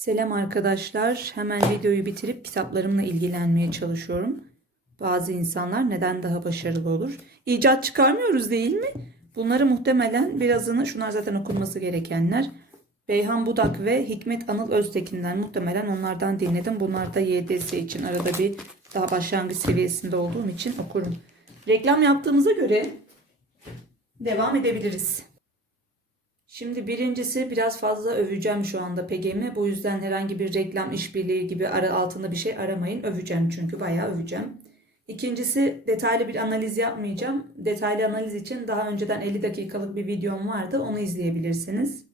Selam arkadaşlar. Hemen videoyu bitirip kitaplarımla ilgilenmeye çalışıyorum. Bazı insanlar neden daha başarılı olur? İcat çıkarmıyoruz değil mi? Bunları muhtemelen birazını, şunlar zaten okunması gerekenler. Beyhan Budak ve Hikmet Anıl Öztekin'den muhtemelen onlardan dinledim. Bunlar da YDS için arada bir daha başlangıç seviyesinde olduğum için okurum. Reklam yaptığımıza göre devam edebiliriz. Şimdi birincisi biraz fazla öveceğim şu anda PGM'i. Bu yüzden herhangi bir reklam işbirliği gibi ara, altında bir şey aramayın. Öveceğim çünkü bayağı öveceğim. İkincisi detaylı bir analiz yapmayacağım. Detaylı analiz için daha önceden 50 dakikalık bir videom vardı. Onu izleyebilirsiniz.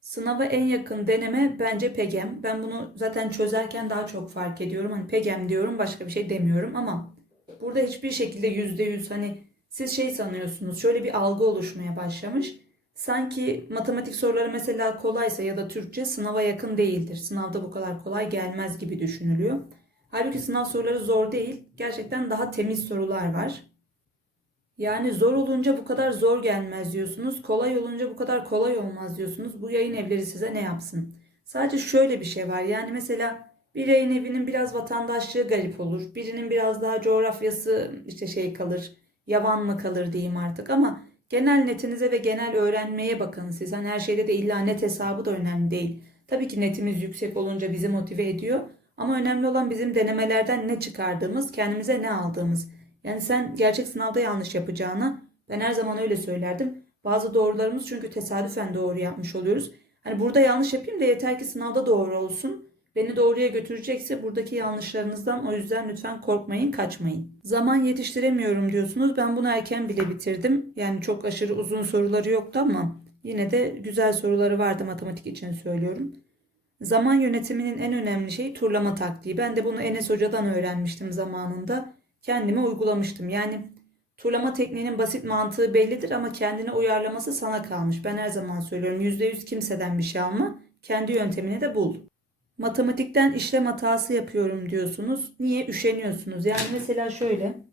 Sınava en yakın deneme bence PEGEM. Ben bunu zaten çözerken daha çok fark ediyorum. Hani PEGEM diyorum başka bir şey demiyorum ama burada hiçbir şekilde %100 hani siz şey sanıyorsunuz. Şöyle bir algı oluşmaya başlamış sanki matematik soruları mesela kolaysa ya da Türkçe sınava yakın değildir. Sınavda bu kadar kolay gelmez gibi düşünülüyor. Halbuki sınav soruları zor değil. Gerçekten daha temiz sorular var. Yani zor olunca bu kadar zor gelmez diyorsunuz. Kolay olunca bu kadar kolay olmaz diyorsunuz. Bu yayın evleri size ne yapsın? Sadece şöyle bir şey var. Yani mesela bir yayın evinin biraz vatandaşlığı garip olur. Birinin biraz daha coğrafyası işte şey kalır. Yavan mı kalır diyeyim artık ama Genel netinize ve genel öğrenmeye bakın siz. Hani her şeyde de illa net hesabı da önemli değil. Tabii ki netimiz yüksek olunca bizi motive ediyor. Ama önemli olan bizim denemelerden ne çıkardığımız, kendimize ne aldığımız. Yani sen gerçek sınavda yanlış yapacağına ben her zaman öyle söylerdim. Bazı doğrularımız çünkü tesadüfen doğru yapmış oluyoruz. Hani burada yanlış yapayım da yeter ki sınavda doğru olsun. Beni doğruya götürecekse buradaki yanlışlarınızdan o yüzden lütfen korkmayın, kaçmayın. Zaman yetiştiremiyorum diyorsunuz. Ben bunu erken bile bitirdim. Yani çok aşırı uzun soruları yoktu ama yine de güzel soruları vardı matematik için söylüyorum. Zaman yönetiminin en önemli şeyi turlama taktiği. Ben de bunu Enes Hoca'dan öğrenmiştim zamanında. Kendime uygulamıştım. Yani turlama tekniğinin basit mantığı bellidir ama kendine uyarlaması sana kalmış. Ben her zaman söylüyorum %100 kimseden bir şey alma. Kendi yöntemini de bul matematikten işlem hatası yapıyorum diyorsunuz. Niye üşeniyorsunuz? Yani mesela şöyle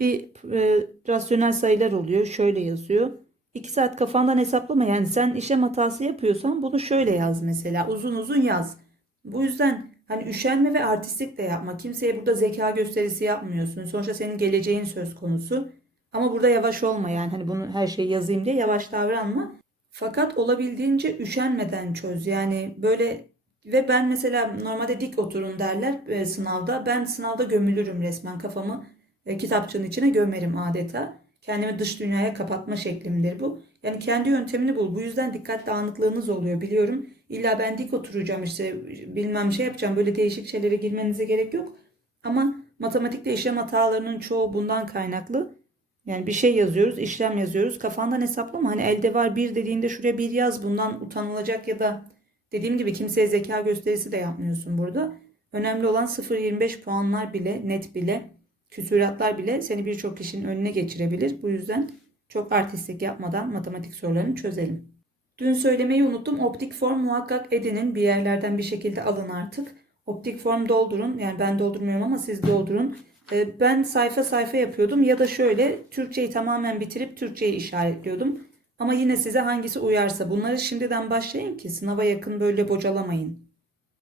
bir e, rasyonel sayılar oluyor. Şöyle yazıyor. 2 saat kafandan hesaplama. Yani sen işlem hatası yapıyorsan bunu şöyle yaz mesela. Uzun uzun yaz. Bu yüzden hani üşenme ve artistlik de yapma. Kimseye burada zeka gösterisi yapmıyorsun. Sonuçta senin geleceğin söz konusu. Ama burada yavaş olma yani. Hani bunu her şeyi yazayım diye yavaş davranma. Fakat olabildiğince üşenmeden çöz. Yani böyle ve ben mesela normalde dik oturun derler e, sınavda. Ben sınavda gömülürüm resmen kafamı e, kitapçının içine gömerim adeta. Kendimi dış dünyaya kapatma şeklimdir bu. Yani kendi yöntemini bul. Bu yüzden dikkat dağınıklığınız oluyor biliyorum. İlla ben dik oturacağım işte bilmem şey yapacağım. Böyle değişik şeylere girmenize gerek yok. Ama matematikte işlem hatalarının çoğu bundan kaynaklı. Yani bir şey yazıyoruz, işlem yazıyoruz. Kafandan hesaplama. Hani elde var bir dediğinde şuraya bir yaz. Bundan utanılacak ya da Dediğim gibi kimseye zeka gösterisi de yapmıyorsun burada. Önemli olan 0.25 puanlar bile, net bile, küsuratlar bile seni birçok kişinin önüne geçirebilir. Bu yüzden çok artistlik yapmadan matematik sorularını çözelim. Dün söylemeyi unuttum. Optik form muhakkak edinin. Bir yerlerden bir şekilde alın artık. Optik form doldurun. Yani ben doldurmuyorum ama siz doldurun. Ee, ben sayfa sayfa yapıyordum ya da şöyle Türkçeyi tamamen bitirip Türkçeyi işaretliyordum. Ama yine size hangisi uyarsa bunları şimdiden başlayın ki sınava yakın böyle bocalamayın.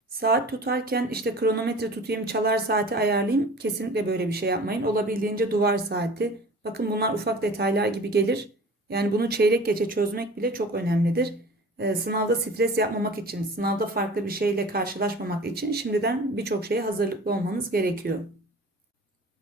Saat tutarken işte kronometre tutayım, çalar saati ayarlayayım. Kesinlikle böyle bir şey yapmayın. Olabildiğince duvar saati. Bakın bunlar ufak detaylar gibi gelir. Yani bunu çeyrek geçe çözmek bile çok önemlidir. Ee, sınavda stres yapmamak için, sınavda farklı bir şeyle karşılaşmamak için şimdiden birçok şeye hazırlıklı olmanız gerekiyor.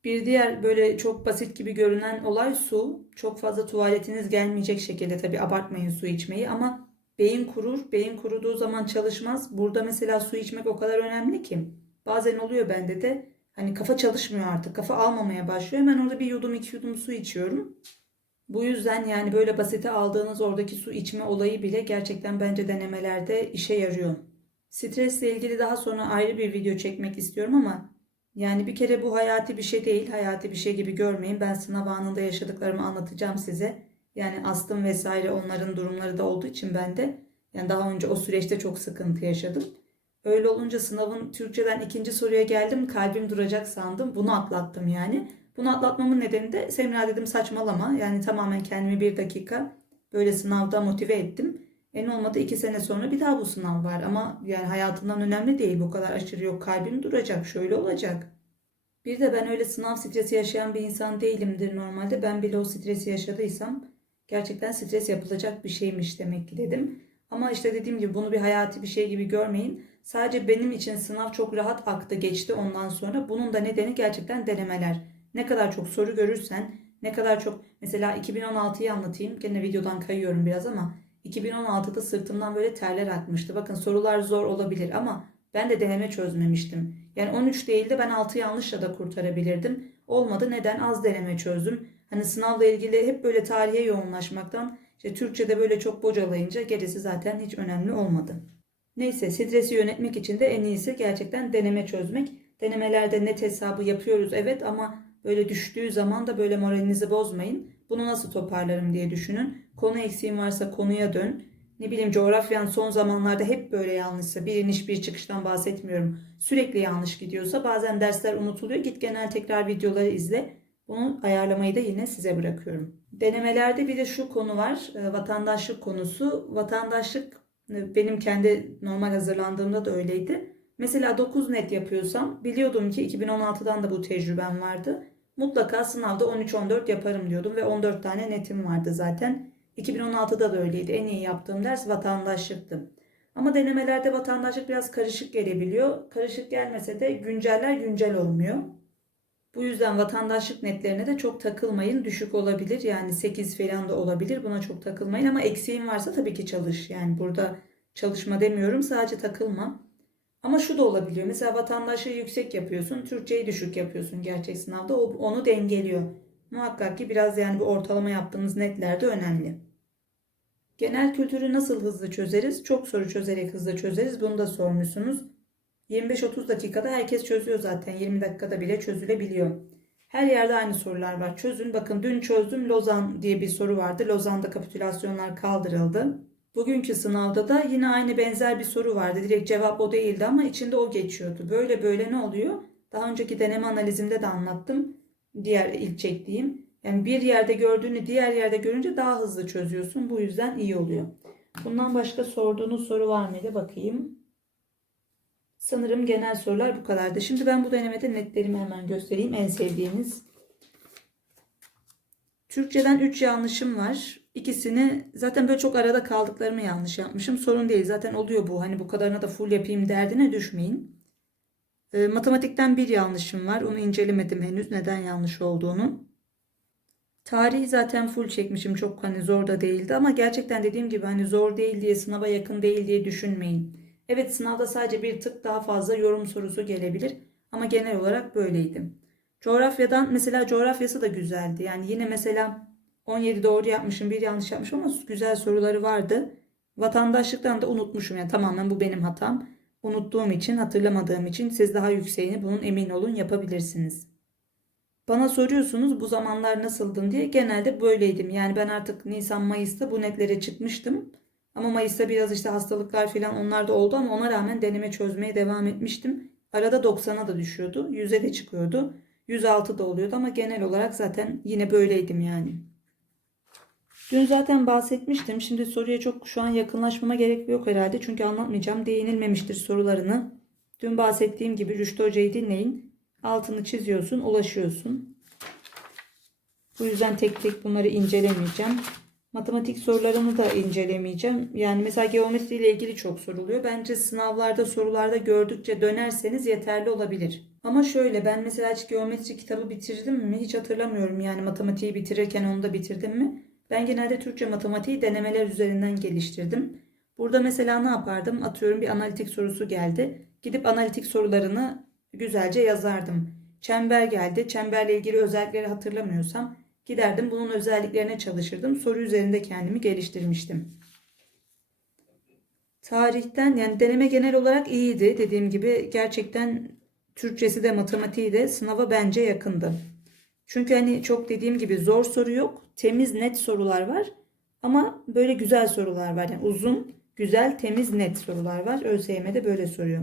Bir diğer böyle çok basit gibi görünen olay su. Çok fazla tuvaletiniz gelmeyecek şekilde tabi abartmayın su içmeyi ama beyin kurur. Beyin kuruduğu zaman çalışmaz. Burada mesela su içmek o kadar önemli ki. Bazen oluyor bende de hani kafa çalışmıyor artık. Kafa almamaya başlıyor. Hemen orada bir yudum iki yudum su içiyorum. Bu yüzden yani böyle basite aldığınız oradaki su içme olayı bile gerçekten bence denemelerde işe yarıyor. Stresle ilgili daha sonra ayrı bir video çekmek istiyorum ama yani bir kere bu hayati bir şey değil. Hayati bir şey gibi görmeyin. Ben sınav anında yaşadıklarımı anlatacağım size. Yani astım vesaire onların durumları da olduğu için ben de yani daha önce o süreçte çok sıkıntı yaşadım. Öyle olunca sınavın Türkçeden ikinci soruya geldim. Kalbim duracak sandım. Bunu atlattım yani. Bunu atlatmamın nedeni de Semra dedim saçmalama. Yani tamamen kendimi bir dakika böyle sınavda motive ettim. En olmadı iki sene sonra bir daha bu sınav var. Ama yani hayatından önemli değil. Bu kadar aşırı yok kalbim duracak. Şöyle olacak. Bir de ben öyle sınav stresi yaşayan bir insan değilimdir normalde. Ben bile o stresi yaşadıysam gerçekten stres yapılacak bir şeymiş demek ki dedim. Ama işte dediğim gibi bunu bir hayati bir şey gibi görmeyin. Sadece benim için sınav çok rahat aktı geçti ondan sonra. Bunun da nedeni gerçekten denemeler. Ne kadar çok soru görürsen, ne kadar çok mesela 2016'yı anlatayım. Gene videodan kayıyorum biraz ama 2016'da sırtımdan böyle terler akmıştı. Bakın sorular zor olabilir ama ben de deneme çözmemiştim. Yani 13 değil de ben 6 yanlışla da kurtarabilirdim. Olmadı neden? Az deneme çözdüm. Hani sınavla ilgili hep böyle tarihe yoğunlaşmaktan işte Türkçe'de böyle çok bocalayınca gerisi zaten hiç önemli olmadı. Neyse stresi yönetmek için de en iyisi gerçekten deneme çözmek. Denemelerde net hesabı yapıyoruz evet ama böyle düştüğü zaman da böyle moralinizi bozmayın. Bunu nasıl toparlarım diye düşünün. Konu eksiğin varsa konuya dön. Ne bileyim coğrafyan son zamanlarda hep böyle yanlışsa bir iniş bir çıkıştan bahsetmiyorum. Sürekli yanlış gidiyorsa bazen dersler unutuluyor. Git genel tekrar videoları izle. Bunu ayarlamayı da yine size bırakıyorum. Denemelerde bir de şu konu var. e, Vatandaşlık konusu. Vatandaşlık e, benim kendi normal hazırlandığımda da öyleydi. Mesela 9 net yapıyorsam biliyordum ki 2016'dan da bu tecrübem vardı. Mutlaka sınavda 13-14 yaparım diyordum ve 14 tane netim vardı zaten. 2016'da da öyleydi. En iyi yaptığım ders vatandaşlıktı. Ama denemelerde vatandaşlık biraz karışık gelebiliyor. Karışık gelmese de günceller güncel olmuyor. Bu yüzden vatandaşlık netlerine de çok takılmayın. Düşük olabilir yani 8 falan da olabilir. Buna çok takılmayın ama eksiğin varsa tabii ki çalış. Yani burada çalışma demiyorum sadece takılma. Ama şu da olabiliyor. Mesela vatandaşlığı yüksek yapıyorsun, Türkçeyi düşük yapıyorsun gerçek sınavda. O onu dengeliyor. Muhakkak ki biraz yani bu ortalama yaptığımız netler de önemli. Genel kültürü nasıl hızlı çözeriz? Çok soru çözerek hızlı çözeriz. Bunu da sormuşsunuz. 25-30 dakikada herkes çözüyor zaten. 20 dakikada bile çözülebiliyor. Her yerde aynı sorular var. Çözün. Bakın dün çözdüm. Lozan diye bir soru vardı. Lozan'da kapitülasyonlar kaldırıldı. Bugünkü sınavda da yine aynı benzer bir soru vardı. Direkt cevap o değildi ama içinde o geçiyordu. Böyle böyle ne oluyor? Daha önceki deneme analizimde de anlattım. Diğer ilk çektiğim. Yani bir yerde gördüğünü diğer yerde görünce daha hızlı çözüyorsun. Bu yüzden iyi oluyor. Bundan başka sorduğunuz soru var mıydı? Bakayım. Sanırım genel sorular bu kadardı. Şimdi ben bu denemede netlerimi hemen göstereyim. En sevdiğiniz. Türkçeden 3 yanlışım var. İkisini zaten böyle çok arada kaldıklarımı yanlış yapmışım. Sorun değil. Zaten oluyor bu. Hani bu kadarına da full yapayım derdine düşmeyin. E, matematikten bir yanlışım var. Onu incelemedim henüz. Neden yanlış olduğunu. Tarihi zaten full çekmişim. Çok hani zor da değildi ama gerçekten dediğim gibi hani zor değil diye sınava yakın değil diye düşünmeyin. Evet sınavda sadece bir tık daha fazla yorum sorusu gelebilir ama genel olarak böyleydi. Coğrafyadan mesela coğrafyası da güzeldi. Yani yine mesela 17 doğru yapmışım, bir yanlış yapmışım ama güzel soruları vardı. Vatandaşlıktan da unutmuşum. Yani tamamen bu benim hatam. Unuttuğum için, hatırlamadığım için siz daha yükseğini bunun emin olun yapabilirsiniz. Bana soruyorsunuz bu zamanlar nasıldın diye. Genelde böyleydim. Yani ben artık Nisan Mayıs'ta bu netlere çıkmıştım. Ama Mayıs'ta biraz işte hastalıklar falan onlar da oldu ama ona rağmen deneme çözmeye devam etmiştim. Arada 90'a da düşüyordu. 100'e de çıkıyordu. 106 da oluyordu ama genel olarak zaten yine böyleydim yani. Dün zaten bahsetmiştim. Şimdi soruya çok şu an yakınlaşmama gerek yok herhalde. Çünkü anlatmayacağım. Değinilmemiştir sorularını. Dün bahsettiğim gibi Rüştü Hoca'yı dinleyin. Altını çiziyorsun, ulaşıyorsun. Bu yüzden tek tek bunları incelemeyeceğim. Matematik sorularını da incelemeyeceğim. Yani mesela geometri ile ilgili çok soruluyor. Bence sınavlarda sorularda gördükçe dönerseniz yeterli olabilir. Ama şöyle ben mesela hiç geometri kitabı bitirdim mi hiç hatırlamıyorum. Yani matematiği bitirirken onu da bitirdim mi? Ben genelde Türkçe matematiği denemeler üzerinden geliştirdim. Burada mesela ne yapardım? Atıyorum bir analitik sorusu geldi. Gidip analitik sorularını güzelce yazardım. Çember geldi. Çemberle ilgili özellikleri hatırlamıyorsam giderdim bunun özelliklerine çalışırdım. Soru üzerinde kendimi geliştirmiştim. Tarihten yani deneme genel olarak iyiydi. Dediğim gibi gerçekten Türkçesi de matematiği de sınava bence yakındı. Çünkü hani çok dediğim gibi zor soru yok. Temiz net sorular var. Ama böyle güzel sorular var. Yani uzun, güzel, temiz, net sorular var. ÖSYM'de böyle soruyor.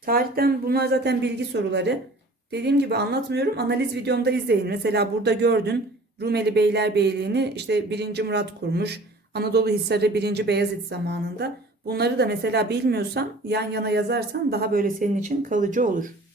Tarihten bunlar zaten bilgi soruları. Dediğim gibi anlatmıyorum. Analiz videomda izleyin. Mesela burada gördün Rumeli Beylerbeyliğini işte 1. Murat kurmuş. Anadolu Hisarı 1. Beyazıt zamanında. Bunları da mesela bilmiyorsan yan yana yazarsan daha böyle senin için kalıcı olur.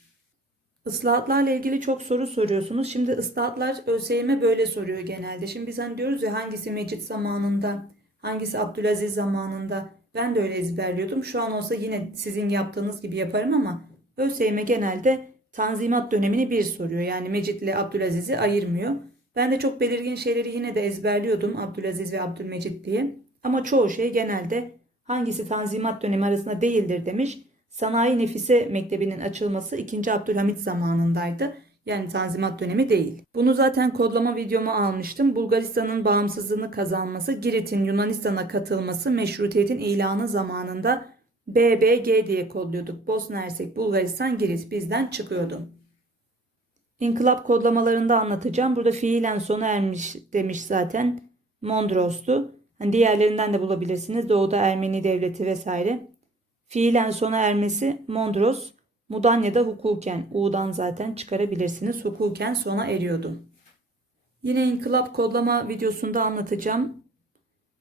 Islahatlarla ilgili çok soru soruyorsunuz. Şimdi ıslahatlar ÖSYM böyle soruyor genelde. Şimdi biz hani diyoruz ya hangisi Mecit zamanında, hangisi Abdülaziz zamanında. Ben de öyle ezberliyordum. Şu an olsa yine sizin yaptığınız gibi yaparım ama ÖSYM genelde Tanzimat dönemini bir soruyor. Yani Mecit ile Abdülaziz'i ayırmıyor. Ben de çok belirgin şeyleri yine de ezberliyordum Abdülaziz ve Abdülmecit diye. Ama çoğu şey genelde hangisi Tanzimat dönemi arasında değildir demiş. Sanayi Nefise Mektebi'nin açılması 2. Abdülhamit zamanındaydı. Yani Tanzimat dönemi değil. Bunu zaten kodlama videomu almıştım. Bulgaristan'ın bağımsızlığını kazanması, Girit'in Yunanistan'a katılması, meşrutiyetin ilanı zamanında BBG diye kodluyorduk. Bosna Hersek, Bulgaristan, Girit bizden çıkıyordu. İnkılap kodlamalarında anlatacağım. Burada fiilen sona ermiş demiş zaten. Mondros'tu. Hani diğerlerinden de bulabilirsiniz. Doğuda Ermeni devleti vesaire. Fiilen sona ermesi Mondros. Mudanya'da hukuken. U'dan zaten çıkarabilirsiniz. Hukuken sona eriyordu. Yine inkılap kodlama videosunda anlatacağım.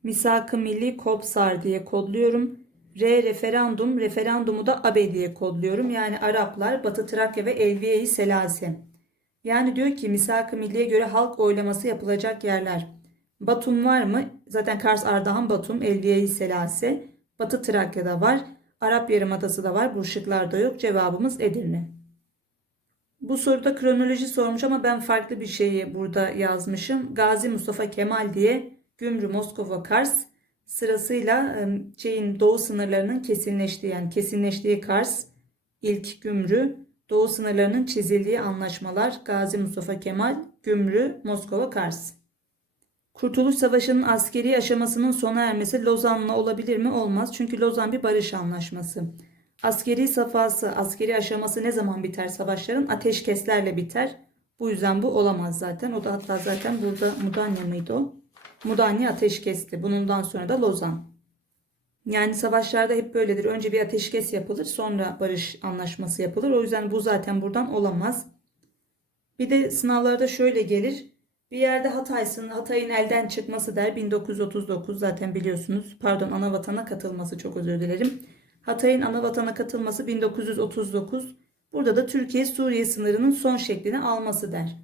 Misak-ı Milli Kopsar diye kodluyorum. R referandum, referandumu da ABE diye kodluyorum. Yani Araplar, Batı Trakya ve Elbiye-i Selase. Yani diyor ki Misak-ı Milli'ye göre halk oylaması yapılacak yerler. Batum var mı? Zaten Kars, Ardahan, Batum, Elbiye-i Selase. Batı Trakya'da var. Arap Yarımadası da var. Bu şıklarda yok. Cevabımız Edirne. Bu soruda kronoloji sormuş ama ben farklı bir şeyi burada yazmışım. Gazi Mustafa Kemal diye Gümrü, Moskova, Kars sırasıyla şeyin doğu sınırlarının kesinleştiği yani kesinleştiği Kars, ilk Gümrü, doğu sınırlarının çizildiği anlaşmalar Gazi Mustafa Kemal, Gümrü, Moskova, Kars. Kurtuluş Savaşı'nın askeri aşamasının sona ermesi Lozan'la olabilir mi? Olmaz. Çünkü Lozan bir barış anlaşması. Askeri safhası, askeri aşaması ne zaman biter savaşların? Ateşkeslerle biter. Bu yüzden bu olamaz zaten. O da hatta zaten burada Mudanya mıydı o? Mudanya ateşkesti. Bundan sonra da Lozan. Yani savaşlarda hep böyledir. Önce bir ateşkes yapılır, sonra barış anlaşması yapılır. O yüzden bu zaten buradan olamaz. Bir de sınavlarda şöyle gelir. Bir yerde Hatay'sın, Hatay'ın elden çıkması der 1939 zaten biliyorsunuz. Pardon ana vatana katılması çok özür dilerim. Hatay'ın ana vatana katılması 1939. Burada da Türkiye Suriye sınırının son şeklini alması der.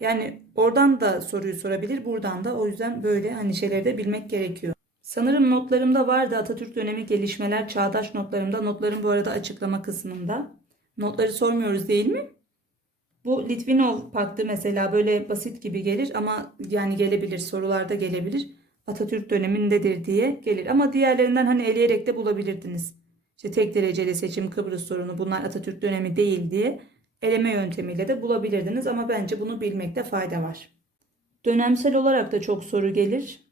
Yani oradan da soruyu sorabilir, buradan da. O yüzden böyle hani şeyleri de bilmek gerekiyor. Sanırım notlarımda vardı Atatürk dönemi gelişmeler, çağdaş notlarımda. Notlarım bu arada açıklama kısmında. Notları sormuyoruz değil mi? Bu Litvinov paktı mesela böyle basit gibi gelir ama yani gelebilir sorularda gelebilir. Atatürk dönemindedir diye gelir ama diğerlerinden hani eleyerek de bulabilirdiniz. İşte tek dereceli seçim Kıbrıs sorunu bunlar Atatürk dönemi değil diye eleme yöntemiyle de bulabilirdiniz ama bence bunu bilmekte fayda var. Dönemsel olarak da çok soru gelir.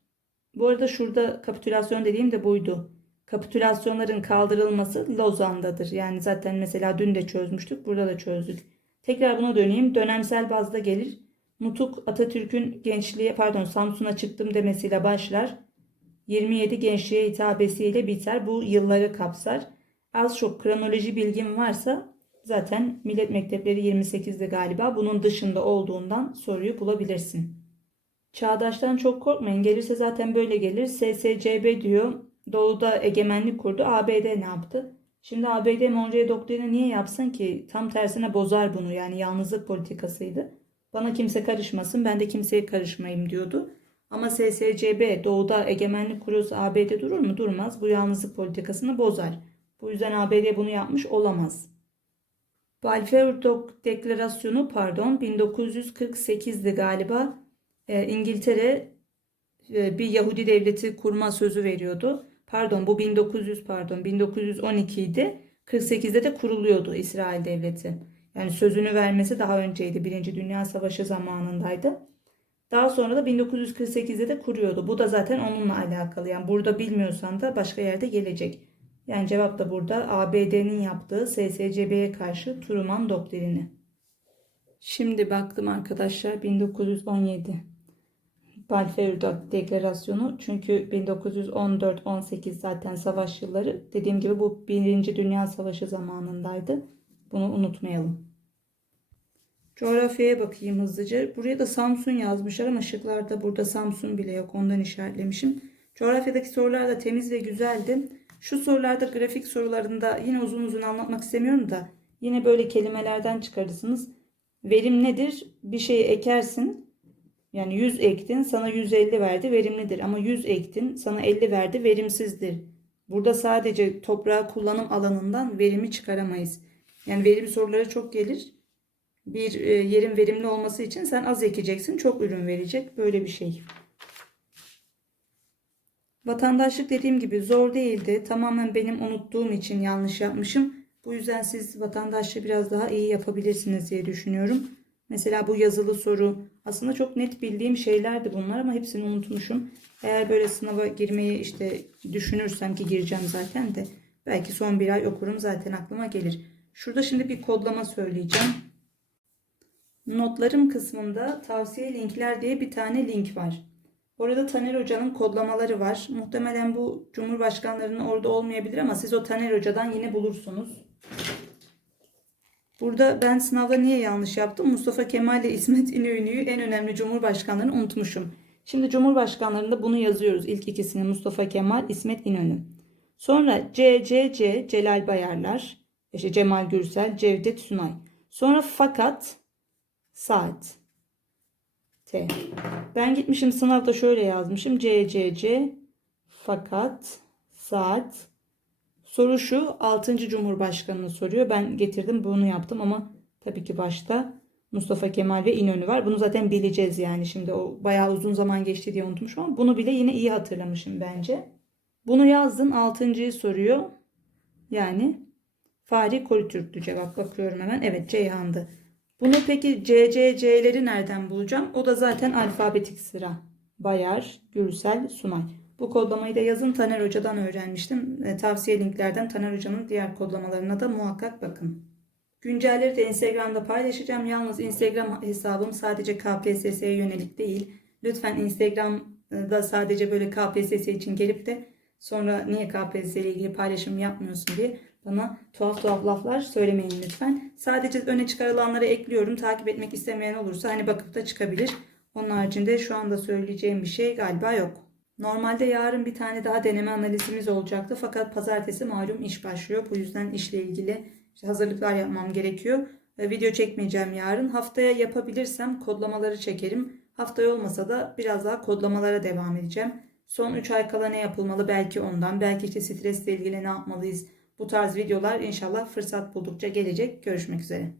Bu arada şurada kapitülasyon dediğim de buydu. Kapitülasyonların kaldırılması Lozan'dadır. Yani zaten mesela dün de çözmüştük, burada da çözdük. Tekrar buna döneyim. Dönemsel bazda gelir. Nutuk Atatürk'ün gençliğe pardon Samsun'a çıktım demesiyle başlar. 27 gençliğe hitabesiyle biter. Bu yılları kapsar. Az çok kronoloji bilgim varsa zaten Millet Mektepleri 28'de galiba. Bunun dışında olduğundan soruyu bulabilirsin. Çağdaş'tan çok korkmayın. Gelirse zaten böyle gelir. SSCB diyor. Doğu'da egemenlik kurdu. ABD ne yaptı? Şimdi ABD Monroe doktrini niye yapsın ki? Tam tersine bozar bunu. Yani yalnızlık politikasıydı. Bana kimse karışmasın, ben de kimseye karışmayayım diyordu. Ama SSCB doğuda egemenlik kuruyorsa ABD durur mu? Durmaz. Bu yalnızlık politikasını bozar. Bu yüzden ABD bunu yapmış olamaz. Balfour Deklarasyonu pardon 1948'di galiba. Ee, İngiltere e, bir Yahudi devleti kurma sözü veriyordu. Pardon bu 1900 pardon 1912 idi. 48'de de kuruluyordu İsrail devleti. Yani sözünü vermesi daha önceydi. Birinci Dünya Savaşı zamanındaydı. Daha sonra da 1948'de de kuruyordu. Bu da zaten onunla alakalı. Yani burada bilmiyorsan da başka yerde gelecek. Yani cevap da burada ABD'nin yaptığı SSCB'ye karşı Truman doktrini. Şimdi baktım arkadaşlar 1917. Balfour Deklarasyonu çünkü 1914-18 zaten savaş yılları. Dediğim gibi bu Birinci Dünya Savaşı zamanındaydı. Bunu unutmayalım. Coğrafyaya bakayım hızlıca. Buraya da Samsun yazmışlar ama şıklarda burada Samsun bile yok. Ondan işaretlemişim. Coğrafyadaki sorular da temiz ve güzeldi. Şu sorularda grafik sorularında yine uzun uzun anlatmak istemiyorum da yine böyle kelimelerden çıkarırsınız. Verim nedir? Bir şeyi ekersin. Yani 100 ektin sana 150 verdi verimlidir ama 100 ektin sana 50 verdi verimsizdir. Burada sadece toprağı kullanım alanından verimi çıkaramayız. Yani verim soruları çok gelir. Bir e, yerin verimli olması için sen az ekeceksin, çok ürün verecek. Böyle bir şey. Vatandaşlık dediğim gibi zor değildi. Tamamen benim unuttuğum için yanlış yapmışım. Bu yüzden siz vatandaşlığı biraz daha iyi yapabilirsiniz diye düşünüyorum. Mesela bu yazılı soru aslında çok net bildiğim şeylerdi bunlar ama hepsini unutmuşum. Eğer böyle sınava girmeyi işte düşünürsem ki gireceğim zaten de belki son bir ay okurum zaten aklıma gelir. Şurada şimdi bir kodlama söyleyeceğim. Notlarım kısmında tavsiye linkler diye bir tane link var. Orada Taner Hoca'nın kodlamaları var. Muhtemelen bu Cumhurbaşkanlarının orada olmayabilir ama siz o Taner Hoca'dan yine bulursunuz. Burada ben sınavda niye yanlış yaptım? Mustafa Kemal ile İsmet İnönü'yü en önemli cumhurbaşkanlarını unutmuşum. Şimdi cumhurbaşkanlarında bunu yazıyoruz. İlk ikisini Mustafa Kemal, İsmet İnönü. Sonra CCC Celal Bayarlar, işte Cemal Gürsel, Cevdet Sunay. Sonra fakat saat T. Ben gitmişim sınavda şöyle yazmışım. CCC fakat saat Soru şu 6. Cumhurbaşkanını soruyor. Ben getirdim bunu yaptım ama tabii ki başta Mustafa Kemal ve İnönü var. Bunu zaten bileceğiz yani şimdi o bayağı uzun zaman geçti diye unutmuşum ama bunu bile yine iyi hatırlamışım bence. Bunu yazdın 6.yı soruyor. Yani Fahri Kolitürk'tü cevap bakıyorum hemen. Evet Ceyhan'dı. Bunu peki CCC'leri nereden bulacağım? O da zaten alfabetik sıra. Bayar, Gürsel, Sunay. Bu kodlamayı da yazın Taner Hoca'dan öğrenmiştim. E, tavsiye linklerden Taner Hoca'nın diğer kodlamalarına da muhakkak bakın. Güncelleri de Instagram'da paylaşacağım. Yalnız Instagram hesabım sadece KPSS'ye yönelik değil. Lütfen Instagram'da sadece böyle KPSS için gelip de sonra niye KPSS ile ilgili paylaşım yapmıyorsun diye bana tuhaf tuhaf laflar söylemeyin lütfen. Sadece öne çıkarılanları ekliyorum. Takip etmek istemeyen olursa hani bakıp da çıkabilir. Onun haricinde şu anda söyleyeceğim bir şey galiba yok. Normalde yarın bir tane daha deneme analizimiz olacaktı fakat pazartesi malum iş başlıyor. Bu yüzden işle ilgili hazırlıklar yapmam gerekiyor. Video çekmeyeceğim yarın. Haftaya yapabilirsem kodlamaları çekerim. Haftaya olmasa da biraz daha kodlamalara devam edeceğim. Son 3 ay kala ne yapılmalı belki ondan. Belki işte stresle ilgili ne yapmalıyız. Bu tarz videolar inşallah fırsat buldukça gelecek. Görüşmek üzere.